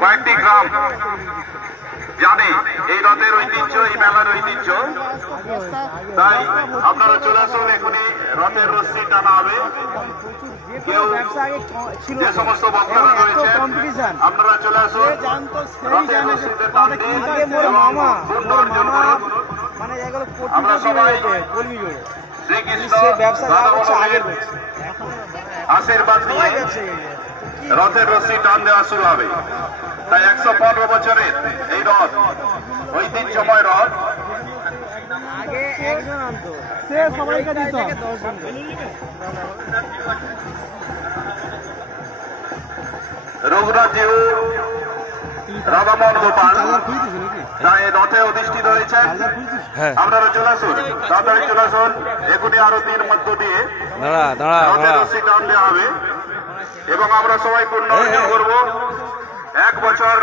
কয়েকটি গ্রাম জানে এই রথের ঐতিহ্য, এই মেলার ঐতিহ্য। তাই আপনারা চলে আসুন, এখনই রথের রশ্মি টানা হবে। কেউ যে সমস্ত বক্তারা রয়েছেন আপনারা চলে আসুন, রথের রশ্মিতে টান দিন এবং পুণ্য অর্জন করুন। আমরা সবাই শ্রীকৃষ্ণ আশীর্বাদ নিয়ে রথের রশ্মি টান দেওয়া শুরু হবে। তাই 115 বছরের এই রথ, ঐতিহ্যময় রথ, রঘুনাথ জিউ, রাধামোহন গোপাল তাই রথে অধিষ্ঠিত হয়েছেন। আপনারা চলে আসুন, তাড়াতাড়ি চলে আসুন, এখনই আরতির মধ্য দিয়ে রথের রশ্মি টান দেওয়া হবে এবং আমরা সবাই পূর্ণ অর্জন করবো। 1 বছর